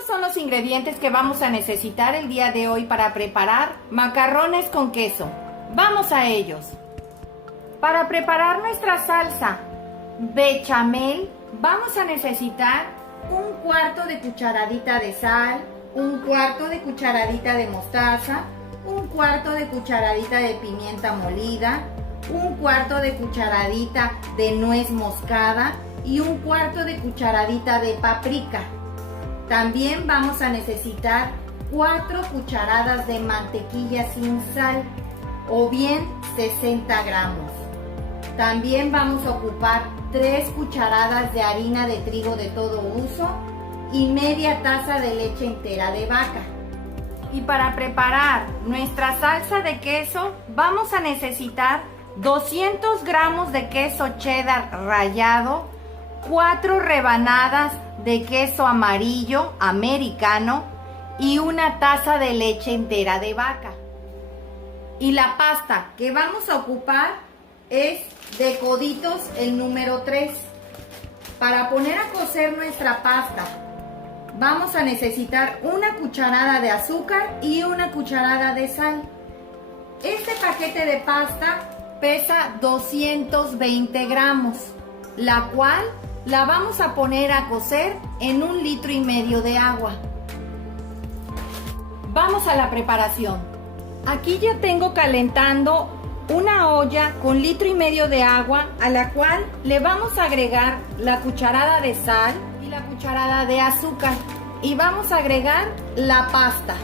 Estos son los ingredientes que vamos a necesitar el día de hoy para preparar macarrones con queso. ¡Vamos a ellos! Para preparar nuestra salsa bechamel, vamos a necesitar 1/4 de cucharadita de sal, 1/4 de cucharadita de mostaza, 1/4 de cucharadita de pimienta molida, 1/4 de cucharadita de nuez moscada y 1/4 de cucharadita de paprika. También vamos a necesitar 4 cucharadas de mantequilla sin sal o bien 60 gramos. También vamos a ocupar 3 cucharadas de harina de trigo de todo uso y media taza de leche entera de vaca. Y para preparar nuestra salsa de queso vamos a necesitar 200 gramos de queso cheddar rallado, 4 rebanadas de queso amarillo americano y una taza de leche entera de vaca. Y la pasta que vamos a ocupar es de coditos el número 3. Para poner a cocer nuestra pasta vamos a necesitar una cucharada de azúcar y una cucharada de sal. Este paquete de pasta pesa 220 gramos, la cual la vamos a poner a cocer en 1,5 litros de agua. Vamos a la preparación. Aquí ya tengo calentando una olla con 1,5 litros de agua, a la cual le vamos a agregar la cucharada de sal y la cucharada de azúcar y vamos a agregar la pasta.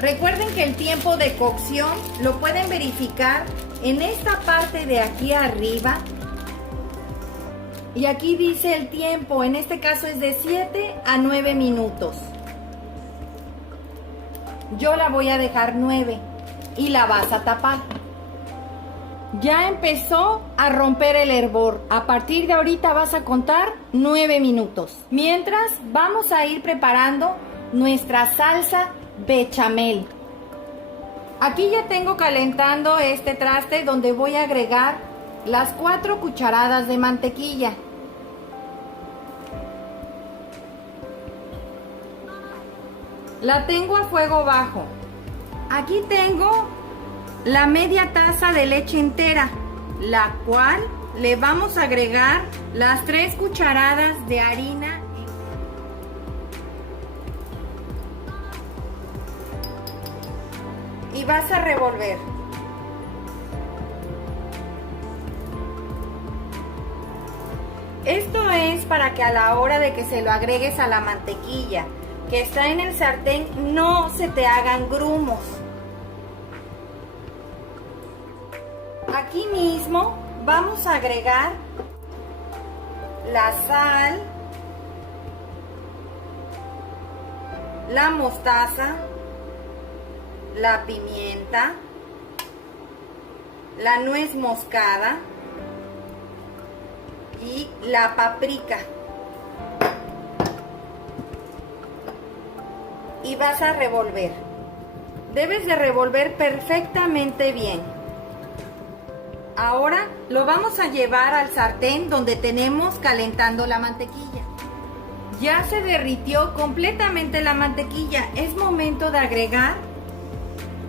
Recuerden que el tiempo de cocción lo pueden verificar en esta parte de aquí arriba. Y aquí dice el tiempo, en este caso es de 7 a 9 minutos. Yo la voy a dejar 9 y la vas a tapar. Ya empezó a romper el hervor. A partir de ahorita vas a contar 9 minutos. Mientras vamos a ir preparando nuestra salsa bechamel. Aquí ya tengo calentando este traste donde voy a agregar las 4 cucharadas de mantequilla. La tengo a fuego bajo. Aquí tengo la media taza de leche entera, la cual le vamos a agregar las 3 cucharadas de harina y vas a revolver. Esto es para que a la hora de que se lo agregues a la mantequilla que está en el sartén no se te hagan grumos. Aquí mismo vamos a agregar la sal, la mostaza, la pimienta, la nuez moscada y la paprika. Y vas a revolver. Debes de revolver perfectamente bien. Ahora lo vamos a llevar al sartén donde tenemos calentando la mantequilla. Ya se derritió completamente la mantequilla. Es momento de agregar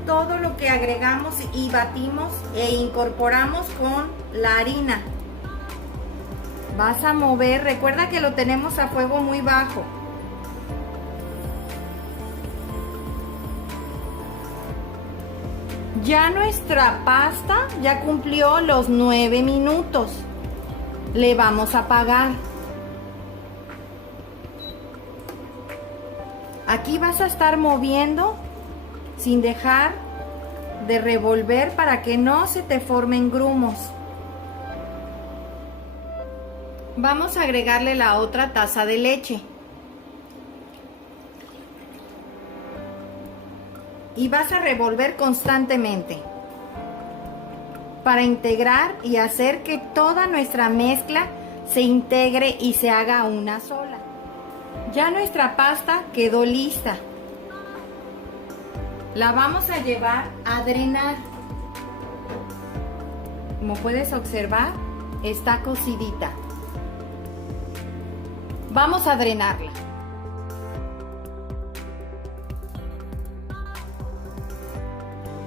todo lo que agregamos y batimos e incorporamos con la harina. Vas a mover, recuerda que lo tenemos a fuego muy bajo. Ya nuestra pasta ya cumplió los 9 minutos. Le vamos a apagar. Aquí vas a estar moviendo sin dejar de revolver para que no se te formen grumos. Vamos a agregarle la otra taza de leche. Y vas a revolver constantemente para integrar y hacer que toda nuestra mezcla se integre y se haga una sola. Ya nuestra pasta quedó lista. La vamos a llevar a drenar. Como puedes observar, está cocidita. Vamos a drenarla.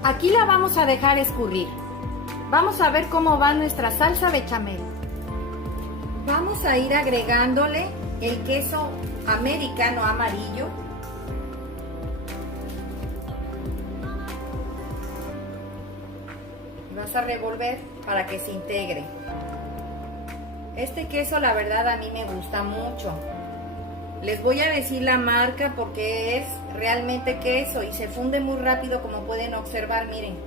Aquí la vamos a dejar escurrir. Vamos a ver cómo va nuestra salsa bechamel. Vamos a ir agregándole el queso americano amarillo. Vas a revolver para que se integre. Este queso, la verdad, a mí me gusta mucho. Les voy a decir la marca porque es realmente queso y se funde muy rápido, como pueden observar. Miren,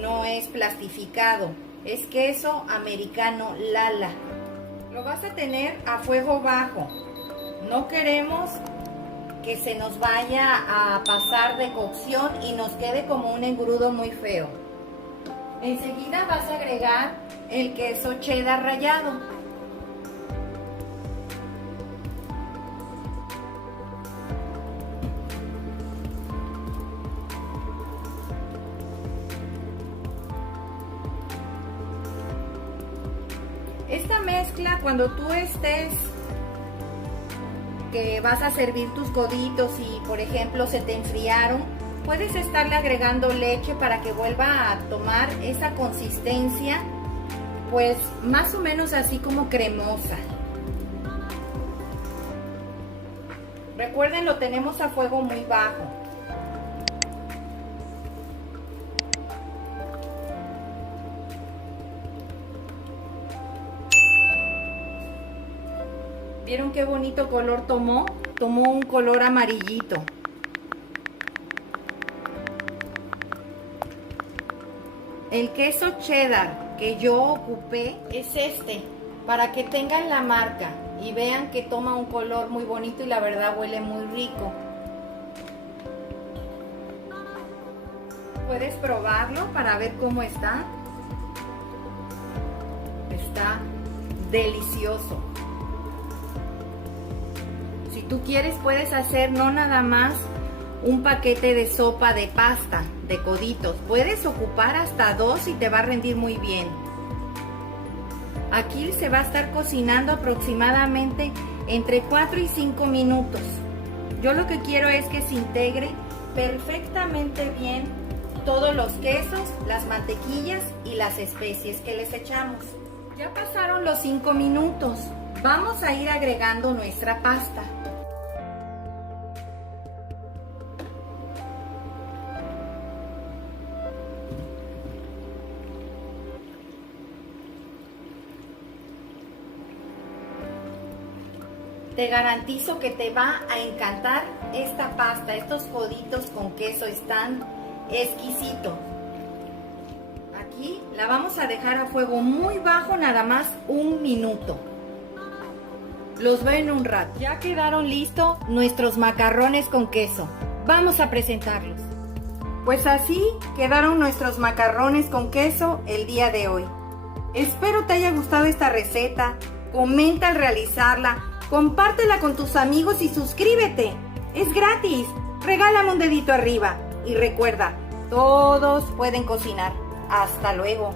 no es plastificado, es queso americano Lala. Lo vas a tener a fuego bajo. No queremos que se nos vaya a pasar de cocción y nos quede como un engrudo muy feo. Enseguida vas a agregar el queso cheddar rallado. Esta mezcla, cuando tú estés que vas a servir tus coditos y por ejemplo se te enfriaron, puedes estarle agregando leche para que vuelva a tomar esa consistencia, pues más o menos así como cremosa. Recuerden, lo tenemos a fuego muy bajo. ¿Vieron qué bonito color tomó? Tomó un color amarillito. El queso cheddar que yo ocupé es este, para que tengan la marca y vean que toma un color muy bonito y la verdad huele muy rico. Puedes probarlo para ver cómo está. Está delicioso. Si tú quieres, puedes hacer no nada más un paquete de sopa de pasta, de coditos. Puedes ocupar hasta 2 y te va a rendir muy bien. Aquí se va a estar cocinando aproximadamente entre 4 y 5 minutos. Yo lo que quiero es que se integre perfectamente bien todos los quesos, las mantequillas y las especies que les echamos. Ya pasaron los 5 minutos. Vamos a ir agregando nuestra pasta. Te garantizo que te va a encantar esta pasta. Estos coditos con queso están exquisitos. Aquí la vamos a dejar a fuego muy bajo, nada más 1 minuto. Los veo en un rato. Ya quedaron listos nuestros macarrones con queso. Vamos a presentarlos. Pues así quedaron nuestros macarrones con queso el día de hoy. Espero te haya gustado esta receta. Comenta al realizarla. Compártela con tus amigos y suscríbete. Es gratis. Regálame un dedito arriba. Y recuerda, todos pueden cocinar. Hasta luego.